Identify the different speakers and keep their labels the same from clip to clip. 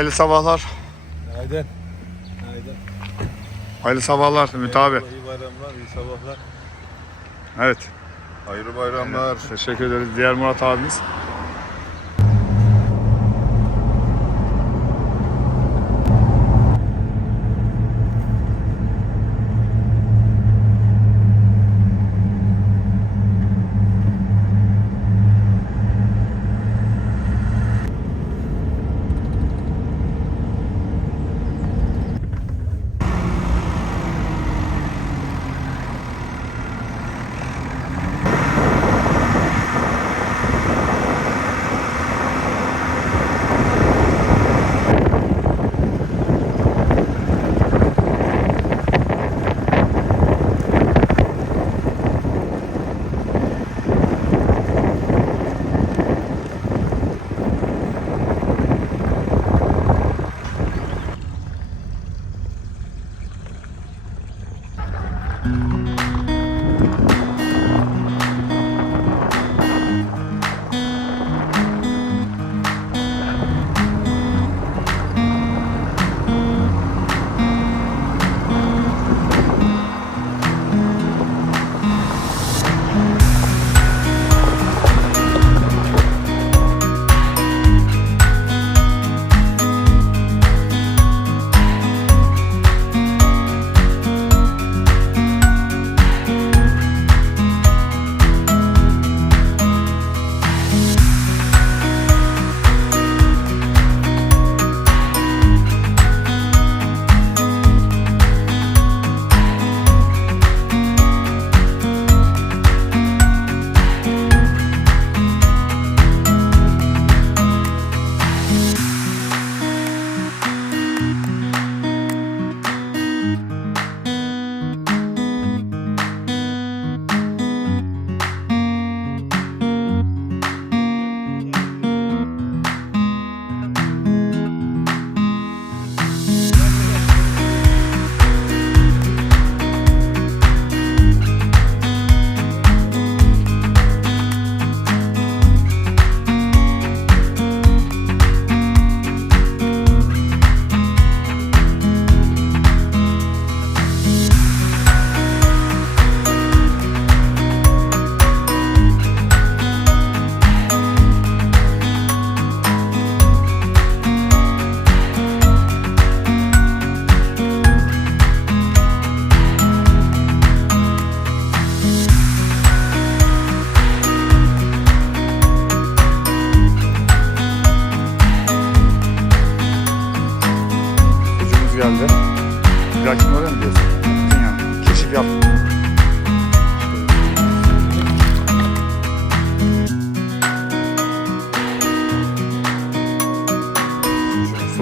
Speaker 1: Hayırlı sabahlar.
Speaker 2: Günaydın. Günaydın.
Speaker 1: Hayırlı sabahlar Ümit abi.
Speaker 2: İyi bayramlar, iyi sabahlar.
Speaker 1: Evet.
Speaker 2: Hayırlı bayramlar.
Speaker 1: Teşekkür ederiz. Diğer Murat abimiz.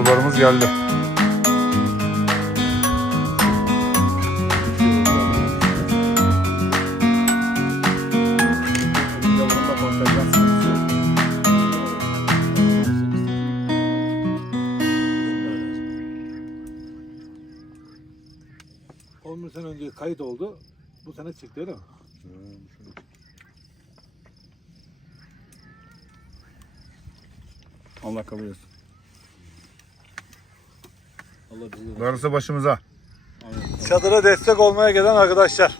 Speaker 1: Sularımız geldi.
Speaker 2: On sene önce kayıt oldu. Bu sene çıktı öyle mi?
Speaker 1: Allah kabul etsin.
Speaker 2: Allah bizi
Speaker 1: Darısı başımıza.
Speaker 2: Çadıra destek olmaya gelen arkadaşlar.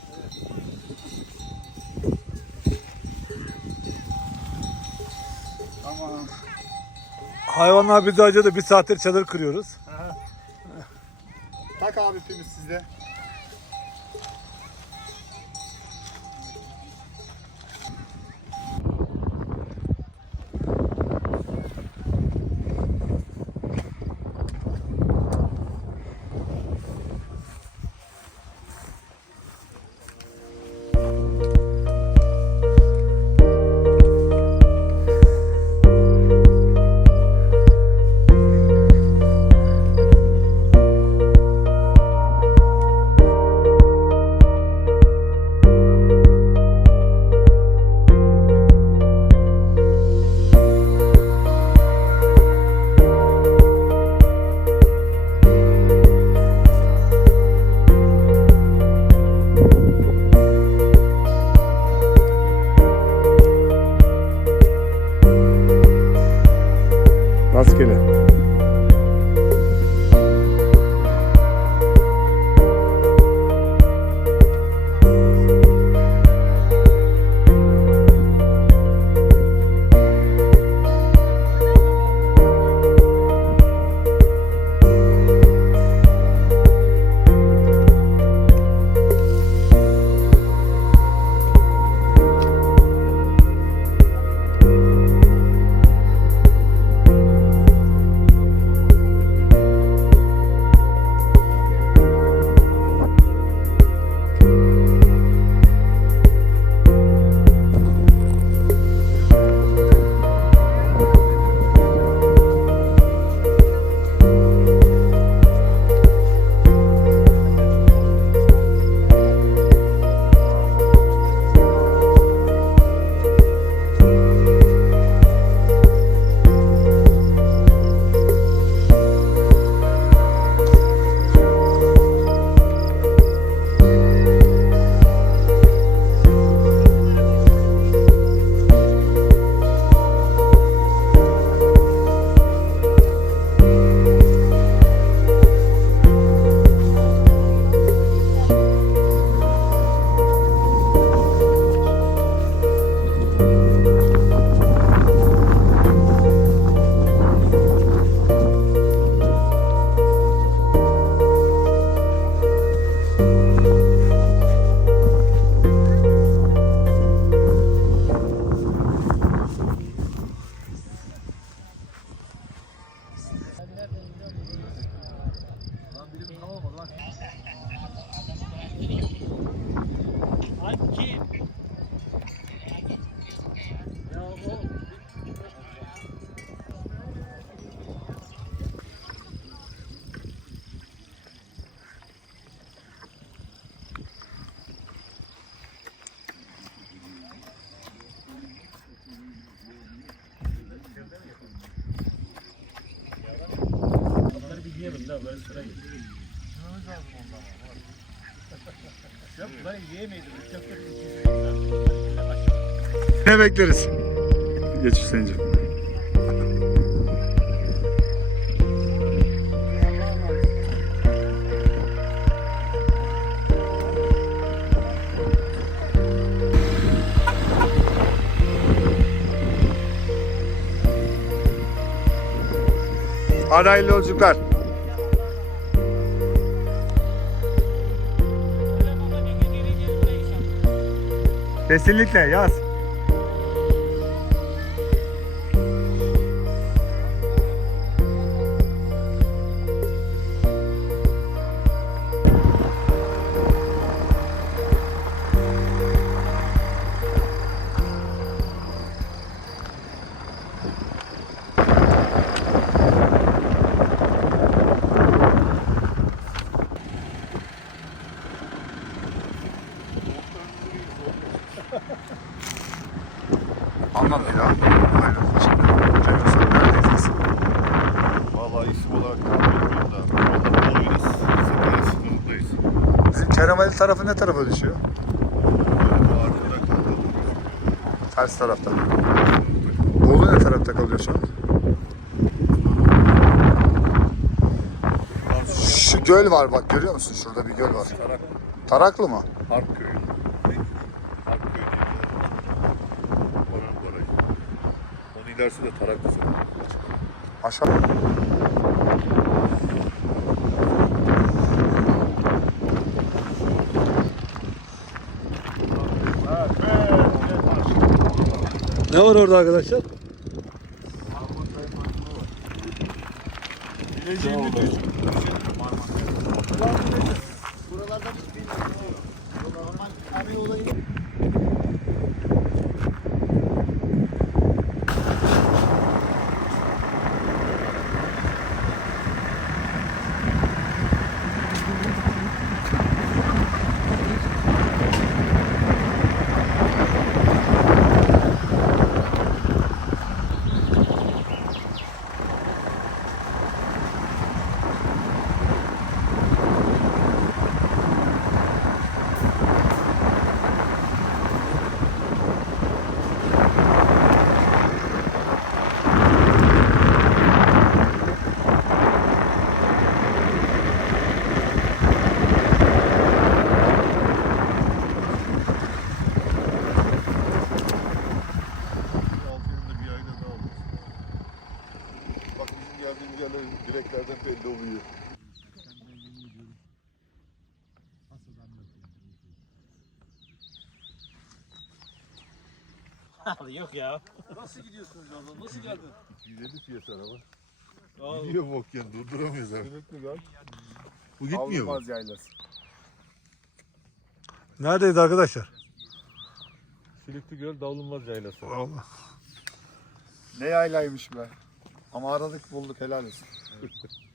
Speaker 1: Tamam.
Speaker 2: Hayvanlar bizi acıdı. Bir saattir çadır kırıyoruz.
Speaker 1: Tak abi pimiz sizde.
Speaker 3: Git. Yok yiyemeydim. Köfte
Speaker 1: Ne bekleriz? Geç Hüseyin'cim. Hadi hayırlı yolculuklar. Kesinlikle yaz. Ne tarafa düşüyor? Ters tarafta. Bolu ne tarafta kalıyor şu an? Şu göl var bak görüyor musun? Şurada bir göl var.
Speaker 4: Tarak,
Speaker 1: Taraklı mı?
Speaker 4: Harp köyü. Onun ilerisi de Taraklı.
Speaker 1: Aşağı.
Speaker 2: Ne var orada arkadaşlar?
Speaker 3: Buralarda Yok ya.
Speaker 2: Nasıl gidiyorsunuz yolda? Nasıl geldin?
Speaker 4: 250 piyasa araba. Gidiyor bok yani durduramıyoruz abi.
Speaker 2: Sürüklü göl.
Speaker 4: Bu gitmiyor mu?
Speaker 1: yaylası.
Speaker 2: Neredeyiz arkadaşlar?
Speaker 4: Silifli Göl Davulunmaz Yaylası.
Speaker 2: Allah.
Speaker 1: Ne yaylaymış be. Ama aradık bulduk helal olsun.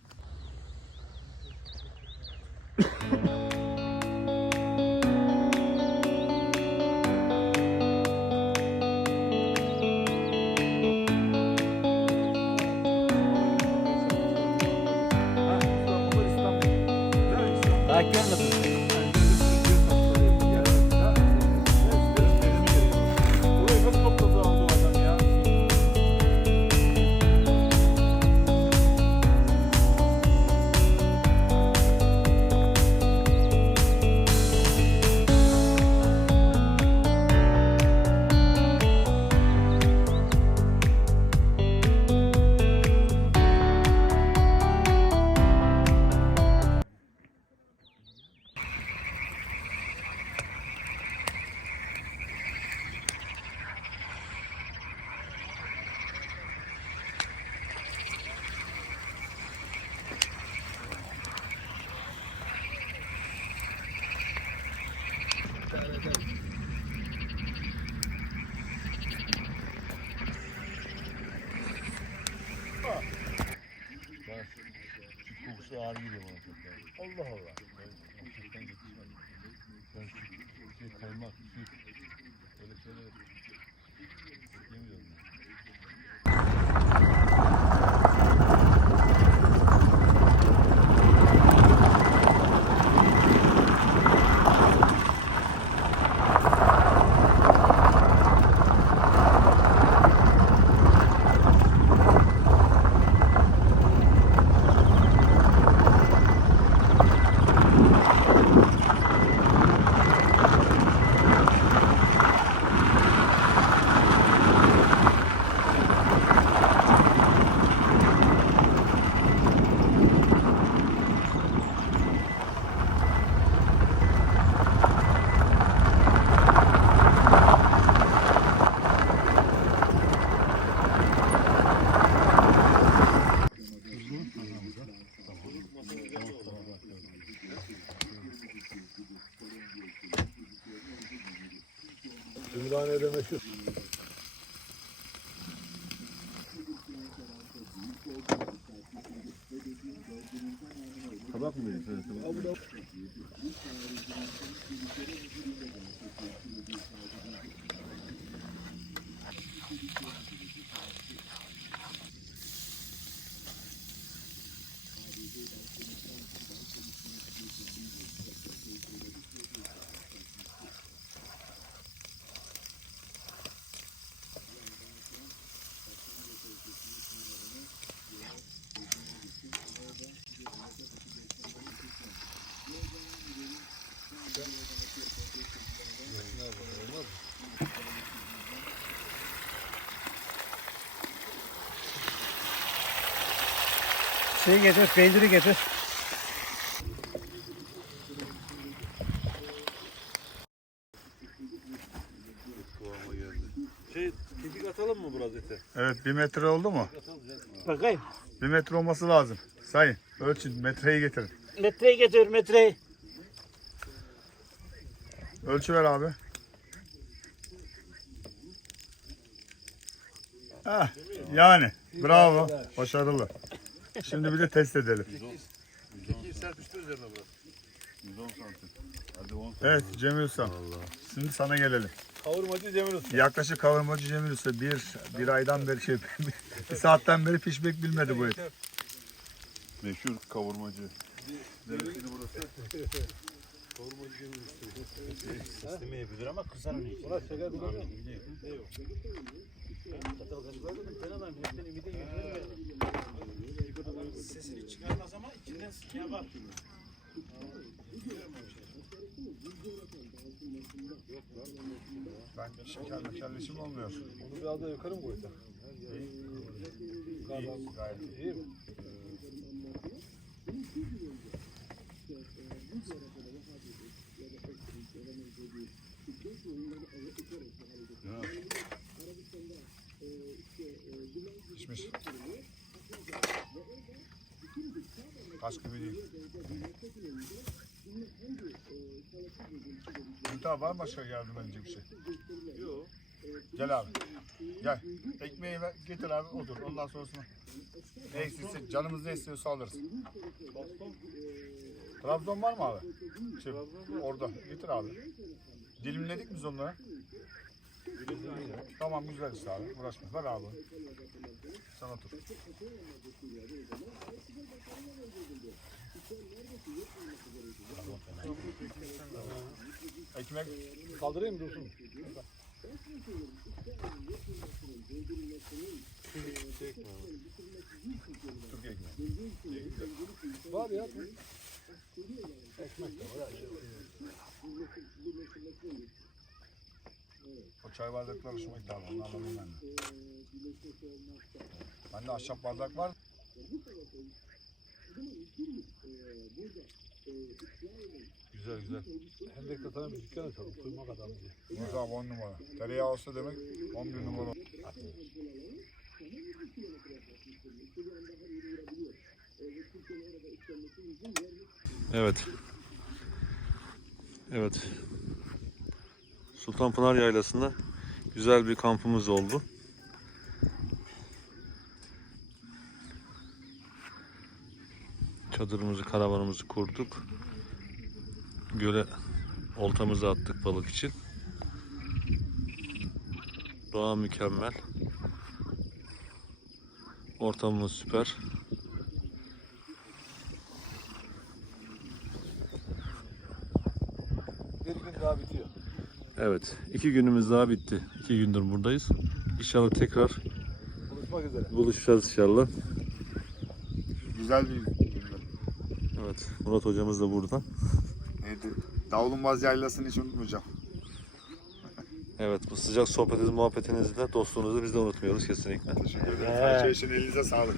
Speaker 3: Şeyi getir, peyniri getir.
Speaker 4: Şey, kekik atalım mı biraz ete?
Speaker 1: Evet bir metre oldu mu?
Speaker 3: Bakayım.
Speaker 1: Bir metre olması lazım. Sayın. Ölçün. Metreyi getirin.
Speaker 3: Metreyi getir, metreyi.
Speaker 1: Ölçü ver abi. Heh, yani. Bravo. Başarılı. Şimdi bir de test edelim.
Speaker 4: Kekiği serpiştir üzerine biraz. 110 santim. Hadi 10 santim.
Speaker 1: Evet Cemil Usta. Şimdi sana gelelim.
Speaker 2: Kavurmacı Cemil Usta.
Speaker 1: Yaklaşık kavurmacı Cemil Usta bir, bir aydan beri şey, bir saatten beri pişmek bilmedi bu et.
Speaker 4: Meşhur kavurmacı. Neresiydi burası?
Speaker 2: Kavurmacı Cemil Usta.
Speaker 3: Sistemi yapıyordur ama kızarın hiç.
Speaker 2: Ulan şeker bu kadar.
Speaker 3: Sesini çıkarmaz ama içinden yapar.
Speaker 1: Ben şeker mekerleşim olmuyor.
Speaker 2: Onu biraz daha yukarı mı koysak?
Speaker 1: İyi, gayet iyi.
Speaker 2: İyi mi?
Speaker 1: Pişmiş. Taş gibi değil. Ümit var mı başka yardım edecek bir şey?
Speaker 4: Yok.
Speaker 1: Gel abi. Gel. Ekmeği ver, getir abi otur. Ondan sonrasını ne eksikse canımız ne istiyorsa alırız. Trabzon var mı abi? Şey, orada. Getir abi. Dilimledik biz onları. Tamam güzel işte abi. Uğraşma. Ver abi. Sen otur. Ekmek
Speaker 2: Kaldırayım dursun?
Speaker 1: Türk ekmeği.
Speaker 2: Var ya.
Speaker 1: O çay bardakları hoşuma gitti abi. Onu alayım ben de. Bende ahşap bardak var.
Speaker 4: Güzel güzel.
Speaker 2: Hendek'te sana bir dükkan açalım. Kuymak adam diye.
Speaker 1: Murat abi 10 numara. Tereyağı olsa demek 11 numara.
Speaker 4: Evet. Evet. Sultanpınar Yaylası'nda güzel bir kampımız oldu. Çadırımızı, karavanımızı kurduk. Göle oltamızı attık balık için. Doğa mükemmel. Ortamımız süper.
Speaker 2: Bir gün daha bitiyor.
Speaker 4: Evet, iki günümüz daha bitti. İki gündür buradayız. İnşallah tekrar
Speaker 2: Buluşmak üzere.
Speaker 4: buluşacağız inşallah.
Speaker 1: Güzel bir
Speaker 4: Evet, Murat hocamız da burada.
Speaker 1: neydi? Davlumbaz yaylasını hiç unutmayacağım.
Speaker 4: Evet, bu sıcak sohbetinizi, muhabbetinizi de, dostluğunuzu biz de unutmuyoruz kesinlikle.
Speaker 1: Teşekkür ederim. Her şey için elinize sağlık.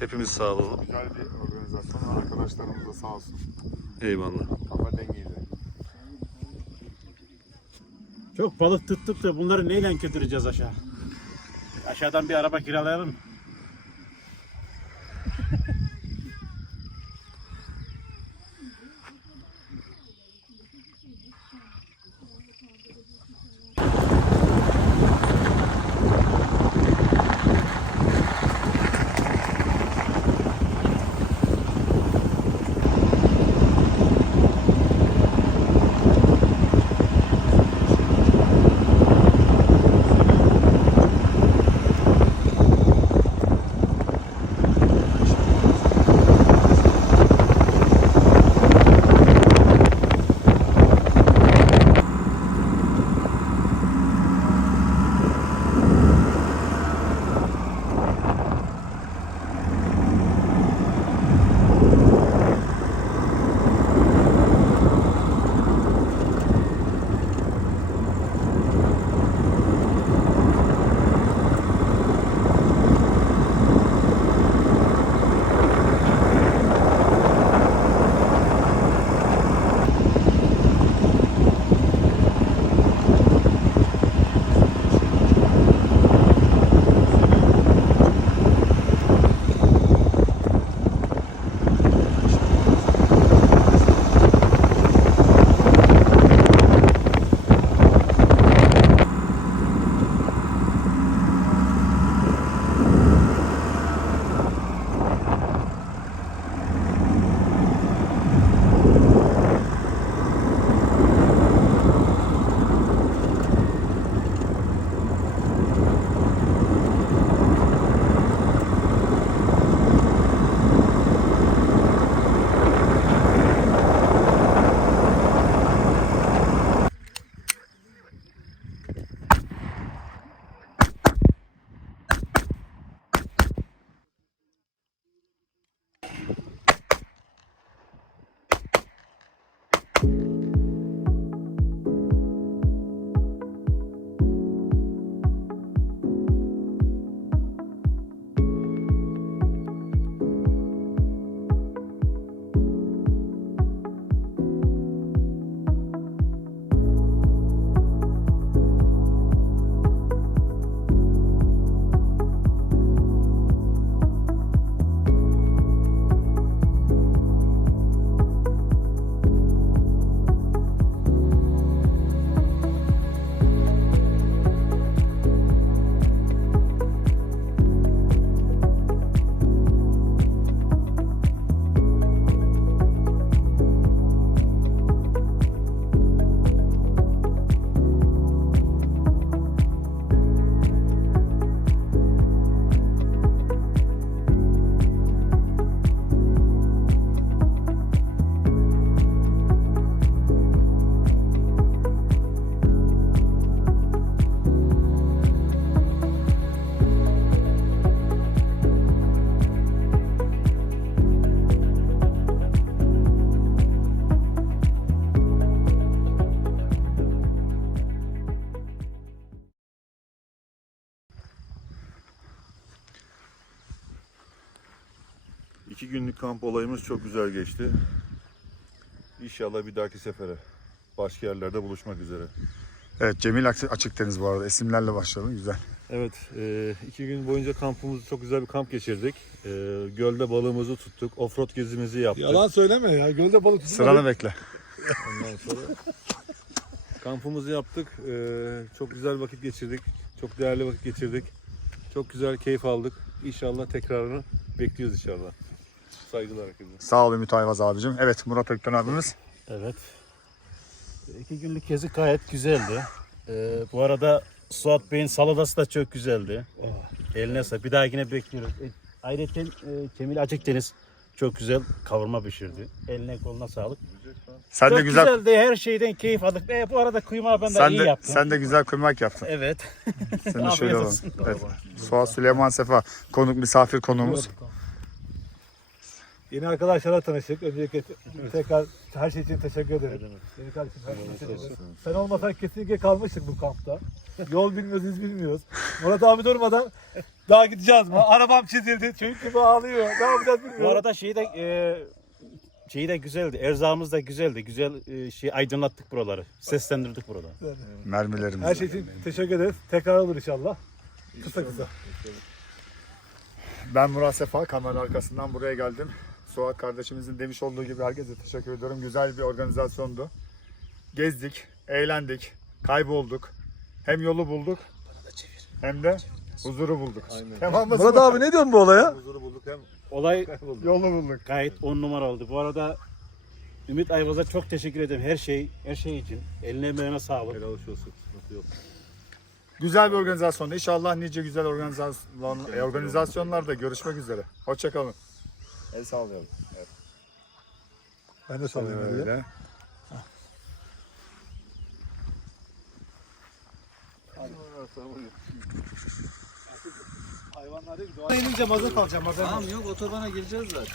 Speaker 4: Hepimiz sağ olalım.
Speaker 1: Güzel bir organizasyon. Arkadaşlarımız da sağ olsun.
Speaker 4: Eyvallah.
Speaker 3: Çok balık tuttuk da bunları neyle götüreceğiz aşağı? Aşağıdan bir araba kiralayalım.
Speaker 4: İki günlük kamp olayımız çok güzel geçti. İnşallah bir dahaki sefere başka yerlerde buluşmak üzere.
Speaker 1: Evet Cemil Açık Deniz bu arada. İsimlerle başlayalım. Güzel.
Speaker 4: Evet, e, iki gün boyunca kampımızı çok güzel bir kamp geçirdik. E, gölde balığımızı tuttuk, offroad gezimizi yaptık.
Speaker 2: Yalan söyleme ya. Gölde balık tutun.
Speaker 1: Sıranı bekle.
Speaker 4: Ondan sonra kampımızı yaptık. E, çok güzel vakit geçirdik. Çok değerli vakit geçirdik. Çok güzel keyif aldık. İnşallah tekrarını bekliyoruz inşallah. Saygılar herkese.
Speaker 1: Sağ ol Ümit Ayvaz abicim. Evet Murat Ökten abimiz.
Speaker 3: Evet. İki günlük gezi gayet güzeldi. Ee, bu arada Suat Bey'in salatası da çok güzeldi. Eline sağlık. Bir dahakine bekliyoruz. E, ayrıca e, Cemil Açıkdeniz çok güzel kavurma pişirdi. Eline koluna sağlık.
Speaker 1: Sen
Speaker 3: çok
Speaker 1: de güzel
Speaker 3: güzeldi. Her şeyden keyif aldık. E, bu arada kuymağı ben de
Speaker 1: sen
Speaker 3: iyi
Speaker 1: de
Speaker 3: yaptım.
Speaker 1: sen de güzel kuymak yaptın.
Speaker 3: Evet.
Speaker 1: Seni de şöyle
Speaker 3: olsun.
Speaker 1: Evet. Suat Süleyman Sefa konuk misafir konuğumuz.
Speaker 2: Yeni arkadaşlarla tanıştık. Öncelikle te- tekrar her şey için teşekkür ederim. Yeni kardeşim her şey için teşekkür ederim. Sen olmasan kesinlikle kalmıştık bu kampta. Yol bilmiyoruz, iz bilmiyoruz. Murat abi durmadan daha gideceğiz mi? Arabam çizildi. Çocuk gibi ağlıyor. Ne yapacağız bilmiyorum.
Speaker 3: Bu arada şeyi de e, şeyi de güzeldi. Erzağımız da güzeldi. Güzel e, şey aydınlattık buraları. Seslendirdik burada.
Speaker 1: Mermilerimiz.
Speaker 2: Her şey için teşekkür ederiz. Tekrar olur inşallah. Kısa kısa.
Speaker 1: Ben Murat Sefa kamera arkasından buraya geldim. Suat kardeşimizin demiş olduğu gibi herkese teşekkür ediyorum. Güzel bir organizasyondu. Gezdik, eğlendik, kaybolduk. Hem yolu bulduk hem de huzuru bulduk. Tamam mı?
Speaker 2: Murat abi ne diyorsun bu olaya?
Speaker 4: Huzuru bulduk hem
Speaker 3: Olay
Speaker 1: Yolu bulduk.
Speaker 3: gayet on numara oldu. Bu arada Ümit Ayvaz'a çok teşekkür ederim her şey her şey için. Eline emeğine sağlık.
Speaker 4: helal olsun. Sıkıntı yok.
Speaker 1: Güzel bir organizasyondu. İnşallah nice güzel organizasyon, e, organizasyonlarda görüşmek üzere. Hoşçakalın. El sallayalım.
Speaker 2: Ben de sallayayım hadi.
Speaker 1: Öyle.
Speaker 2: Hayvanlar değil mi? inince mazot alacağım.
Speaker 5: Tamam yok otobana gireceğiz zaten.